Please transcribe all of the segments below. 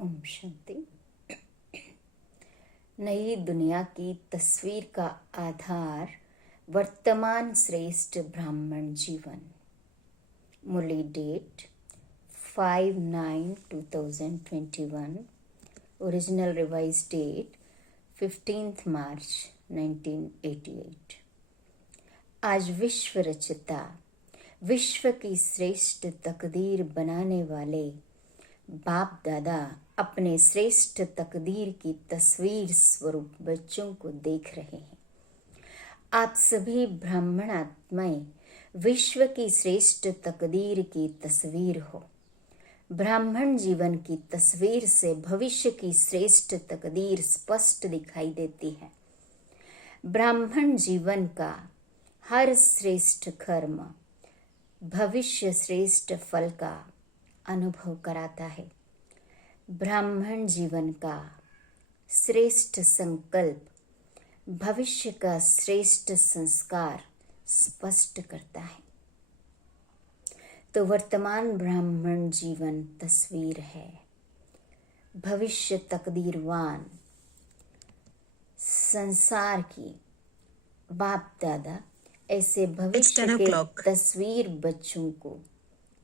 ओम शांति। नई दुनिया की तस्वीर का आधार वर्तमान श्रेष्ठ ब्राह्मण जीवन। मुरली डेट 5/9/2021। ओरिजिनल रिवाइज डेट 15 मार्च 1988। आज विश्व रचिता, विश्व की श्रेष्ठ तकदीर बनाने वाले बाप दादा अपने श्रेष्ठ तकदीर की तस्वीर स्वरूप बच्चों को देख रहे हैं। आप सभी ब्राह्मण आत्माएं विश्व की श्रेष्ठ तकदीर की तस्वीर हो। ब्राह्मण जीवन की तस्वीर से भविष्य की श्रेष्ठ तकदीर स्पष्ट दिखाई देती है। ब्राह्मण जीवन का हर श्रेष्ठ कर्म भविष्य श्रेष्ठ फल का अनुभव कराता है। ब्राह्मण जीवन का श्रेष्ठ संकल्प भविष्य का श्रेष्ठ संस्कार स्पष्ट करता है। तो वर्तमान ब्राह्मण जीवन तस्वीर है। भविष्य तकदीरवान संसार की बाप दादा ऐसे भविष्य के तस्वीर बच्चों को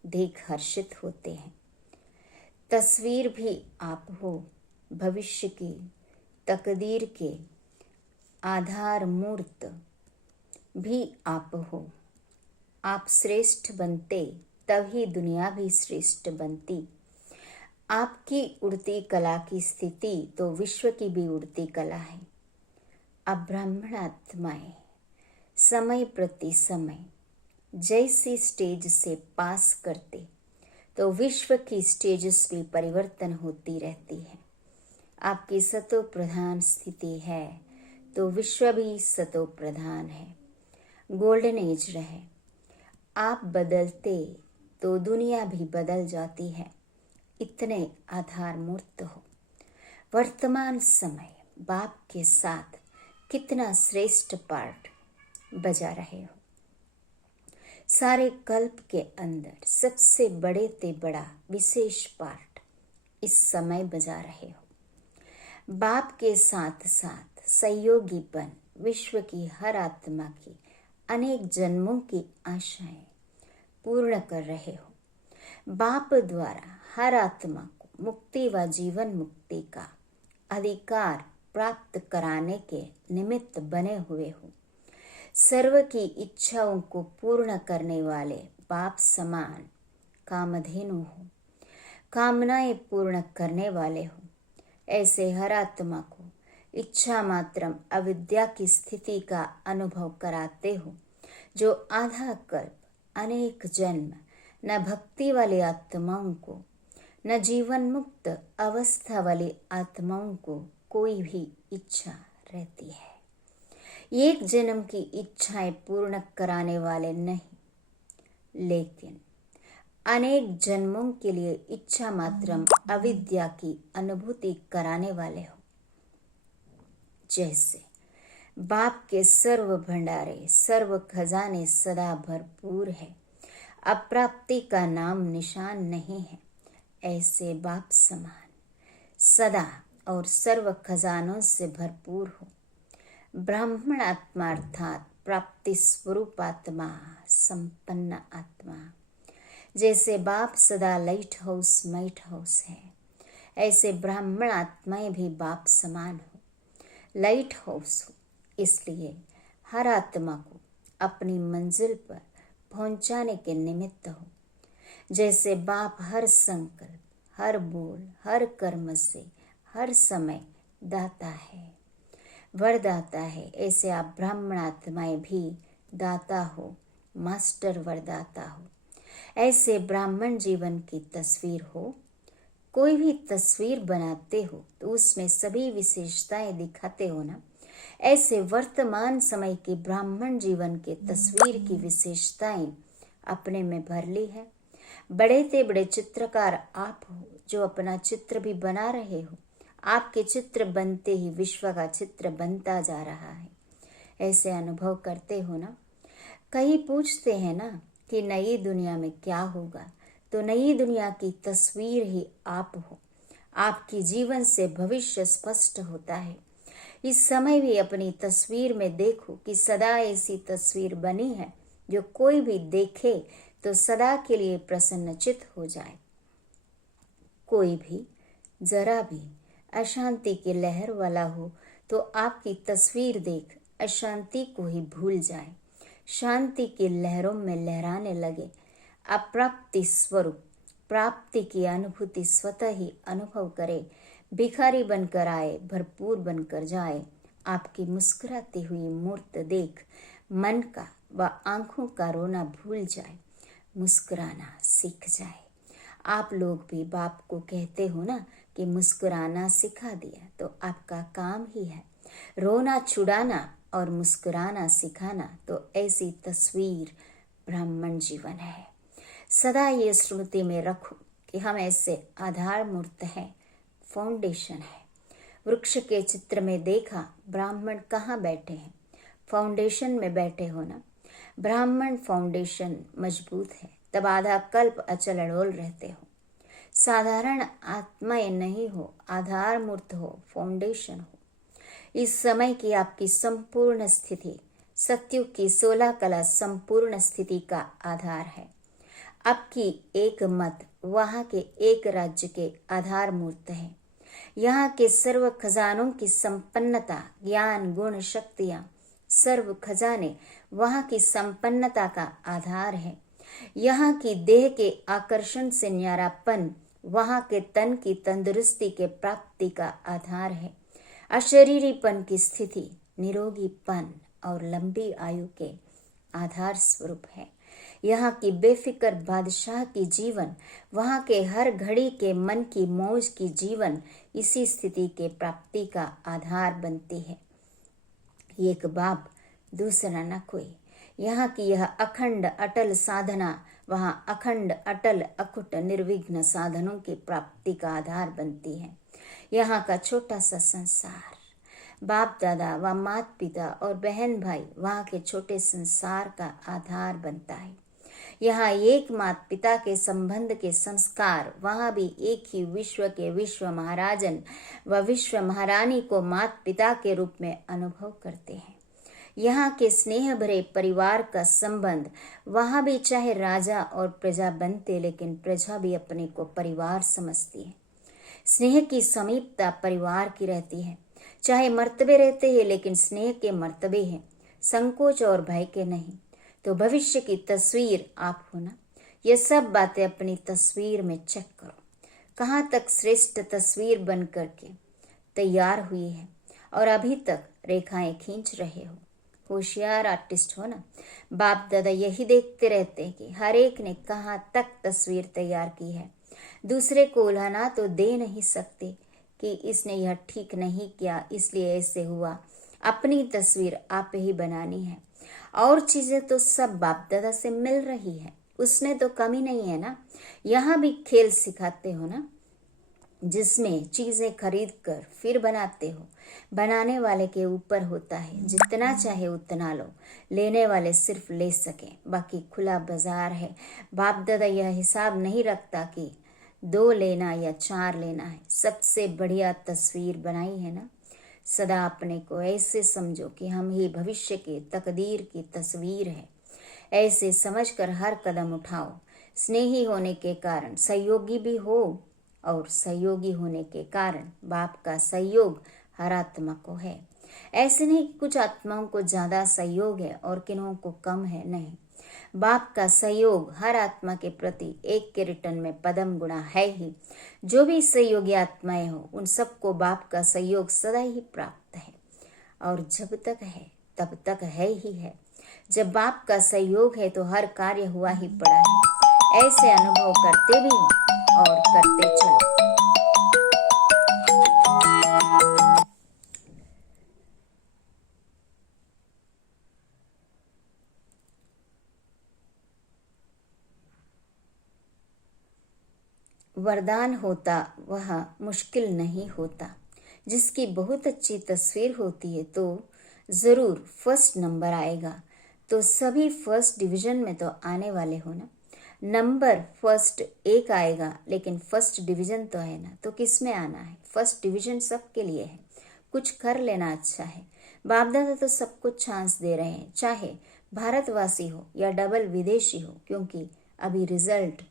देख हर्षित होते हैं। तस्वीर भी आप हो, भविष्य की तकदीर के आधार मूर्त भी आप हो। आप श्रेष्ठ बनते तभी दुनिया भी श्रेष्ठ बनती। आपकी उड़ती कला की स्थिति तो विश्व की भी उड़ती कला है। अब ब्राह्मण आत्माएं समय प्रति समय जैसी स्टेज से पास करते तो विश्व की स्टेजेस भी परिवर्तन होती रहती है। आपकी सतो प्रधान स्थिति है तो विश्व भी सतो प्रधान है। गोल्डन एज रहे, आप बदलते तो दुनिया भी बदल जाती है। इतने आधार मूर्त हो। वर्तमान समय बाप के साथ कितना श्रेष्ठ पार्ट बजा रहे हो। सारे कल्प के अंदर सबसे बड़े ते बड़ा विशेष पार्ट इस समय बजा रहे हो। बाप के साथ साथ सहयोगीपन विश्व की हर आत्मा की अनेक जन्मों की आशाएं पूर्ण कर रहे हो। बाप द्वारा हर आत्मा को मुक्ति व जीवन मुक्ति का अधिकार प्राप्त कराने के निमित्त बने हुए हो। सर्व की इच्छाओं को पूर्ण करने वाले बाप समान कामधेनु हो। कामनाएं पूर्ण करने वाले हो। ऐसे हर आत्मा को इच्छा मात्रम अविद्या की स्थिति का अनुभव कराते हो, जो आधा कल्प अनेक जन्म न भक्ति वाली आत्माओं को न जीवन मुक्त अवस्था वाली आत्माओं को कोई भी इच्छा रहती है। एक जन्म की इच्छाएं पूर्ण कराने वाले नहीं, लेकिन अनेक जन्मों के लिए इच्छा मात्रम अविद्या की अनुभूति कराने वाले हो। जैसे बाप के सर्व भंडारे सर्व खजाने सदा भरपूर है, अप्राप्ति का नाम निशान नहीं है। ऐसे बाप समान सदा और सर्व खजानों से भरपूर हो। ब्राह्मण आत्मा अर्थात प्राप्ति स्वरूप आत्मा, संपन्न आत्मा। जैसे बाप सदा लाइट हाउस माइट हाउस है, ऐसे ब्राह्मण आत्माएं भी बाप समान हो, लाइट हाउस हो। इसलिए हर आत्मा को अपनी मंजिल पर पहुंचाने के निमित्त हो। जैसे बाप हर संकल्प, हर बोल, हर कर्म से हर समय दाता है, वरदाता है, ऐसे आप ब्राह्मण आत्माएं भी दाता हो, मास्टर वरदाता हो। ऐसे ब्राह्मण जीवन की तस्वीर हो। कोई भी तस्वीर बनाते हो तो उसमें सभी विशेषताएं दिखाते हो ना। ऐसे वर्तमान समय के ब्राह्मण जीवन के तस्वीर की विशेषताएं अपने में भर ली है। बड़े से बड़े चित्रकार आप हो, जो अपना चित्र भी बना रहे हो। आपके चित्र बनते ही विश्व का चित्र बनता जा रहा है। ऐसे अनुभव करते हो ना। कई पूछते हैं ना कि नई दुनिया में क्या होगा, तो नई दुनिया की तस्वीर ही आप हो। आपकी जीवन से भविष्य स्पष्ट होता है। इस समय भी अपनी तस्वीर में देखो कि सदा ऐसी तस्वीर बनी है जो कोई भी देखे तो सदा के लिए प्रसन्नचित्त हो जाए। कोई भी जरा भी अशांति की लहर वाला हो तो आपकी तस्वीर देख अशांति को ही भूल जाए, शांति की लहरों में लहराने लगे। अप्राप्ति स्वरूप प्राप्ति की अनुभूति स्वतः ही अनुभव करे। भिखारी बनकर आए, भरपूर बनकर जाए। आपकी मुस्कुराती हुई मूर्त देख मन का व आंखों का रोना भूल जाए, मुस्कुराना सीख जाए। आप लोग भी बाप को कहते हो ना कि मुस्कुराना सिखा दिया, तो आपका काम ही है रोना छुड़ाना और मुस्कुराना सिखाना। तो ऐसी तस्वीर ब्राह्मण जीवन है। सदा ये स्मृति में रखो कि हम ऐसे आधार मूर्त हैं, फाउंडेशन है। वृक्ष के चित्र में देखा ब्राह्मण कहाँ बैठे हैं? फाउंडेशन में बैठे हो ना। ब्राह्मण फाउंडेशन मजबूत है, तब आधा कल्प अचल अड़ोल रहते हो। साधारण आत्माएं नहीं हो, आधार मूर्त हो, फाउंडेशन हो। इस समय की आपकी संपूर्ण स्थिति सत्युग की 16 कला संपूर्ण स्थिति का आधार है। आपकी एक मत वहाँ के एक राज्य के आधार मूर्त है। यहाँ के सर्व खजानों की संपन्नता, ज्ञान, गुण, शक्तियाँ, सर्व खजाने वहाँ की संपन्नता का आधार है। यहाँ की देह के आकर्षण से न्यारापन वहाँ के तन की तंदुरुस्ती के प्राप्ति का आधार है। अशरीरीपन की स्थिति निरोगीपन और लंबी आयु के आधार स्वरूप है। यहाँ की बेफिक्र बादशाह की जीवन, वहाँ के हर घड़ी के मन की मौज की जीवन इसी स्थिति के प्राप्ति का आधार बनती है। एक बाप दूसरा न कोई। यहाँ की यह अखंड अटल साधना वहाँ अखंड अटल अकुट निर्विघ्न साधनों की प्राप्ति का आधार बनती है। यहाँ का छोटा सा संसार बाप दादा व माता पिता और बहन भाई वहाँ के छोटे संसार का आधार बनता है। यहाँ एक माता पिता के संबंध के संस्कार वहाँ भी एक ही विश्व के विश्व महाराजन व विश्व महारानी को माता पिता के रूप में अनुभव करते हैं। यहाँ के स्नेह भरे परिवार का संबंध वहाँ भी चाहे राजा और प्रजा बनते, लेकिन प्रजा भी अपने को परिवार समझती है। स्नेह की समीपता परिवार की रहती है। चाहे मर्तबे रहते हैं, लेकिन स्नेह के मर्तबे हैं, संकोच और भय के नहीं। तो भविष्य की तस्वीर आप हो ना। ये सब बातें अपनी तस्वीर में चेक करो, कहाँ तक श्रेष्ठ तस्वीर बन करके तैयार हुई है और अभी तक रेखाएं खींच रहे हो। होशियार आर्टिस्ट हो ना। बाप दादा यही देखते रहते हैं कि हर एक ने कहाँ तक तस्वीर तैयार की है। दूसरे को उल्हाना तो दे नहीं सकते कि इसने यह ठीक नहीं किया इसलिए ऐसे हुआ। अपनी तस्वीर आप ही बनानी है। और चीजें तो सब बाप दादा से मिल रही है, उसमें तो कमी नहीं है ना। यहाँ भी खेल सिखाते हो ना, जिसमें चीजें खरीद कर फिर बनाते हो। बनाने वाले के ऊपर होता है, जितना चाहे उतना लो, लेने वाले सिर्फ ले सके, बाकी खुला बाजार है। बाप दादा यह हिसाब नहीं रखता कि 2 लेना या 4 लेना है। सबसे बढ़िया तस्वीर बनाई है ना। सदा अपने को ऐसे समझो कि हम ही भविष्य के तकदीर की तस्वीर है। ऐसे समझकर हर कदम उठाओ। स्नेही होने के कारण सहयोगी भी हो और सहयोगी होने के कारण बाप का सहयोग हर आत्मा को है। ऐसे नहीं कि कुछ आत्माओं को ज्यादा सहयोग है और किन्हों को कम है, नहीं। बाप का सहयोग हर आत्मा के प्रति एक के रिटर्न में पदम गुणा है ही। जो भी सहयोगी आत्माएं हो उन सबको बाप का सहयोग सदा ही प्राप्त है और जब तक है तब तक है ही है। जब बाप का सहयोग है तो हर कार्य हुआ ही पड़ा है। ऐसे अनुभव करते भी हो और करते चलो। वरदान होता वह मुश्किल नहीं होता। जिसकी बहुत अच्छी तस्वीर होती है तो ज़रूर फर्स्ट नंबर आएगा। तो सभी फर्स्ट डिवीज़न में तो आने वाले हो ना। नंबर फर्स्ट एक आएगा, लेकिन फर्स्ट डिवीजन तो है ना, तो किस में आना है? फर्स्ट डिवीजन सबके लिए है, कुछ कर लेना अच्छा है। बाप दादा तो सबको चांस दे रहे हैं, चाहे भारतवासी हो या डबल विदेशी हो, क्योंकि अभी रिजल्ट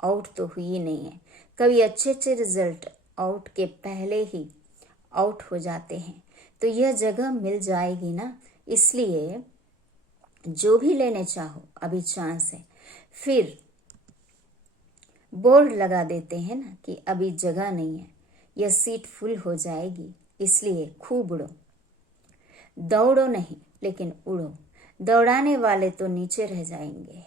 आउट तो हुई नहीं है। कभी अच्छे रिजल्ट आउट के पहले ही आउट हो जाते हैं, तो यह जगह मिल जाएगी ना। इसलिए जो भी लेने चाहो अभी चांस है। फिर बोर्ड लगा देते हैं ना कि अभी जगह नहीं है, यह सीट फुल हो जाएगी, इसलिए खूब उड़ो। दौड़ो नहीं, लेकिन उड़ो। दौड़ाने वाले तो नीचे रह जाएंगे,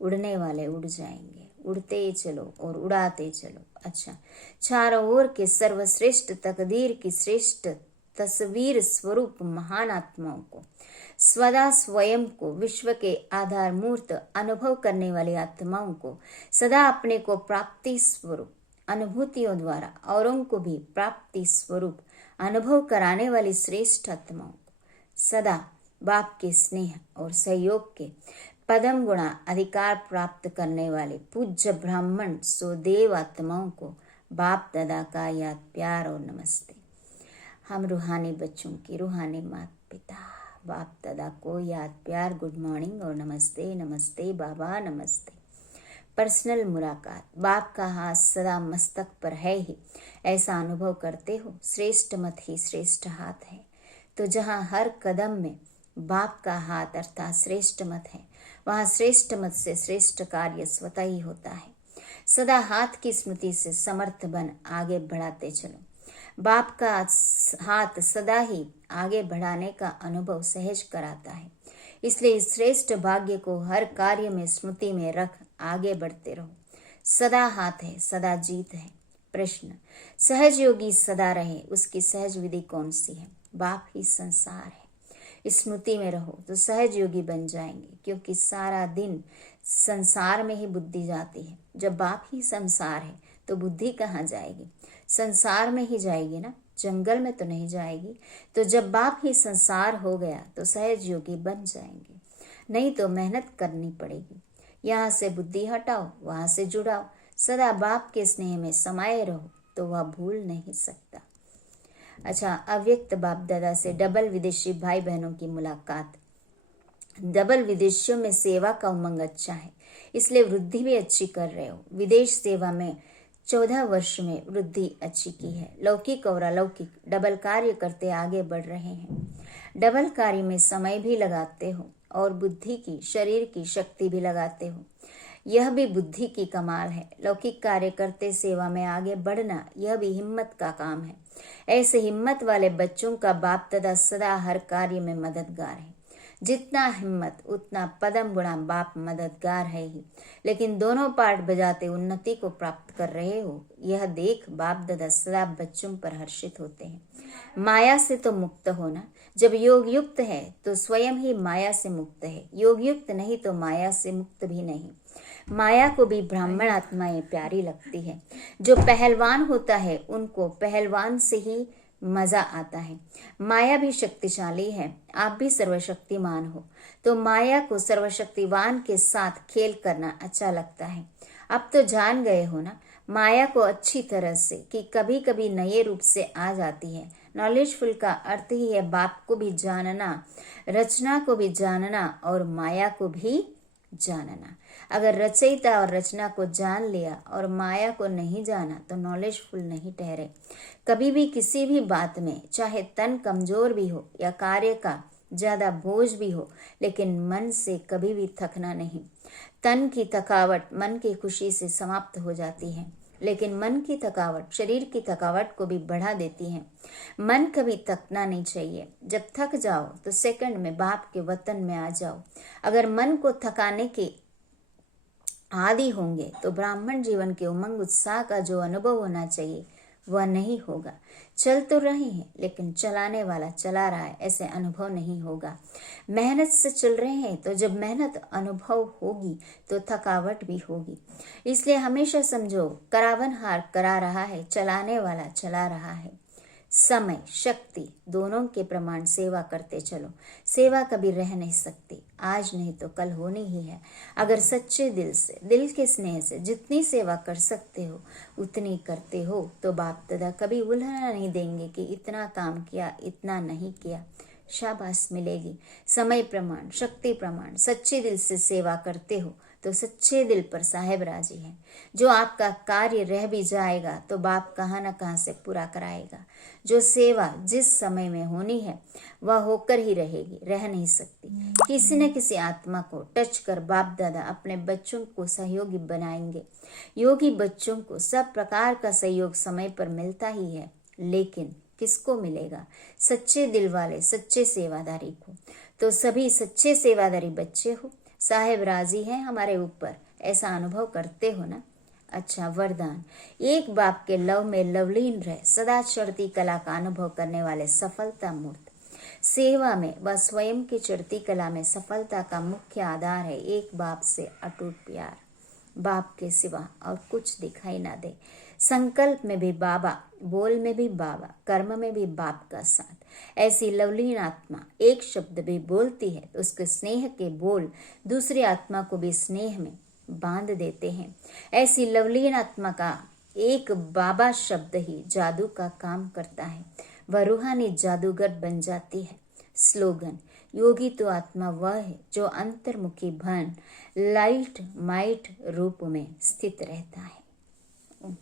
उड़ने वाले उड़ जाएंगे। उड़ते चलो और उड़ाते चलो। अच्छा, चारों ओर के सर्वश्रेष्ठ तकदीर की श्रेष्ठ तस्वीर स्वरूप महान आत्माओं को, सदा स्वयं को विश्व के आधार मूर्त अनुभव करने वाली आत्माओं को, सदा अपने को प्राप्ति स्वरूप अनुभूतियों द्वारा औरों को भी प्राप्ति स्वरूप अनुभव कराने वाली श्रेष्ठ आत्माओं को, सदा बाप के स्नेह और सहयोग के पदम गुणा अधिकार प्राप्त करने वाले पूज्य ब्राह्मण सुदेव आत्माओं को बाप दादा का याद प्यार और नमस्ते। हम रूहानी बच्चों की रूहानी माता पिता बाप दादा को याद प्यार गुड मॉर्निंग और नमस्ते। नमस्ते बाबा, नमस्ते। पर्सनल मुलाकात। बाप का हाथ सदा मस्तक पर है ही, ऐसा अनुभव करते हो। श्रेष्ठ मत ही श्रेष्ठ हाथ है, तो जहाँ हर कदम में बाप का हाथ अर्थात श्रेष्ठ मत है, वहाँ श्रेष्ठ मत से श्रेष्ठ कार्य स्वतः ही होता है। सदा हाथ की स्मृति से समर्थ बन आगे बढ़ाते चलो। बाप का हाथ सदा ही आगे बढ़ाने का अनुभव सहज कराता है, इसलिए इस श्रेष्ठ भाग्य को हर कार्य में स्मृति में रख आगे बढ़ते रहो। सदा हाथ है, सदा जीत है। प्रश्न, सहज योगी सदा रहे, उसकी सहज विधि कौन सी है? बाप ही संसार है। स्मृति में रहो तो सहज योगी बन जाएंगे, क्योंकि सारा दिन संसार में ही बुद्धि जाती है। जब बाप ही संसार है तो बुद्धि कहाँ जाएगी? संसार में ही जाएगी ना, जंगल में तो नहीं जाएगी। तो जब बाप ही संसार हो गया तो सहज योगी बन जाएंगे, नहीं तो मेहनत करनी पड़ेगी। यहाँ से बुद्धि हटाओ, वहाँ से जुड़ाओ, सदा बाप के स्नेह में समाये रहो तो वह भूल नहीं सकता। अच्छा, अव्यक्त बाप दादा से डबल विदेशी भाई बहनों की मुलाकात। डबल विदेशियों में सेवा का उमंग अच्छा है, इसलिए वृद्धि भी अच्छी कर रहे हो। विदेश सेवा में 14 वर्ष में वृद्धि अच्छी की है। लौकिक और अलौकिक डबल कार्य करते आगे बढ़ रहे हैं। डबल कार्य में समय भी लगाते हो और बुद्धि की, शरीर की शक्ति भी लगाते हो, यह भी बुद्धि की कमाल है। लौकिक कार्य करते सेवा में आगे बढ़ना, यह भी हिम्मत का काम है। ऐसे हिम्मत वाले बच्चों का बाप दादा सदा हर कार्य में मददगार है। जितना हिम्मत उतना पदम गुणा बाप मददगार है ही, लेकिन दोनों पार्ट बजाते उन्नति को प्राप्त कर रहे हो, यह देख बाप दादा सदा बच्चों पर हर्षित होते हैं। माया से तो मुक्त होना, जब योग युक्त है तो स्वयं ही माया से मुक्त है, योग युक्त नहीं तो माया से मुक्त भी नहीं। माया को भी ब्राह्मण आत्माएं प्यारी लगती है। जो पहलवान होता है उनको पहलवान से ही मजा आता है। माया भी शक्तिशाली है, आप भी सर्वशक्तिमान हो, तो माया को सर्वशक्तिवान के साथ खेल करना अच्छा लगता है। अब तो जान गए हो ना माया को अच्छी तरह से, कि कभी कभी नए रूप से आ जाती है। नॉलेजफुल का अर्थ ही है बाप को भी जानना, रचना को भी जानना और माया को भी जानना। अगर रचयिता और रचना को जान लिया और माया को नहीं जाना तो नॉलेजफुल नहीं ठहरे। कभी भी किसी भी बात में, चाहे तन कमजोर भी हो या कार्य का ज्यादा बोझ भी हो, लेकिन मन से कभी भी थकना नहीं। तन की थकावट मन की खुशी से समाप्त हो जाती है, लेकिन मन की थकावट शरीर की थकावट को भी बढ़ा देती है। मन कभी थकना नहीं चाहिए। जब थक जाओ तो सेकंड में बाप के वतन में आ जाओ। अगर मन को थकाने के आदि होंगे तो ब्राह्मण जीवन के उमंग उत्साह का जो अनुभव होना चाहिए वह नहीं होगा। चल तो रहे हैं लेकिन चलाने वाला चला रहा है, ऐसे अनुभव नहीं होगा। मेहनत से चल रहे हैं तो जब मेहनत अनुभव होगी तो थकावट भी होगी। इसलिए हमेशा समझो करावनहार करा रहा है, चलाने वाला चला रहा है। समय शक्ति दोनों के प्रमाण सेवा करते चलो। सेवा कभी रह नहीं सकती, आज नहीं तो कल होनी ही है। अगर सच्चे दिल से, दिल के स्नेह से जितनी सेवा कर सकते हो उतनी करते हो तो बाप दादा कभी उलझना नहीं देंगे कि इतना काम किया, इतना नहीं किया। शाबाश मिलेगी। समय प्रमाण, शक्ति प्रमाण, सच्चे दिल से सेवा करते हो तो सच्चे दिल पर साहेब राजी हैं। जो आपका कार्य रह भी जाएगा तो बाप कहाँ न कहाँ से पूरा कराएगा। जो सेवा जिस समय में होनी है वह होकर ही रहेगी, रह नहीं सकती। किसी न किसी आत्मा को टच कर बाप दादा अपने बच्चों को सहयोगी बनाएंगे। योगी बच्चों को सब प्रकार का सहयोग समय पर मिलता ही है, लेकिन किसको मिलेगा? सच्चे दिल वाले, सच्चे सेवादारी को। तो सभी सच्चे सेवादारी बच्चे हो, साहेब राजी हैं हमारे ऊपर, ऐसा अनुभव करते हो ना? अच्छा, वरदान। एक बाप के लव में लवलीन रह सदा चढ़ती कला का अनुभव करने वाले सफलता मूर्त। सेवा में व स्वयं की चढ़ती कला में सफलता का मुख्य आधार है एक बाप से अटूट प्यार। बाप के सिवा और कुछ दिखाई ना दे। संकल्प में भी बाबा, बोल में भी बाबा, कर्म में भी बाप का साथ। ऐसी लवलीन आत्मा एक शब्द भी बोलती है तो उसके स्नेह के बोल दूसरी आत्मा को भी स्नेह में बांध देते हैं। ऐसी लवलीन आत्मा का एक बाबा शब्द ही जादू का काम करता है, वह रूहानी जादूगर बन जाती है। स्लोगन। योगी तो आत्मा वह है जो अंतर्मुखी भन लाइट माइट रूप में स्थित रहता है। ओम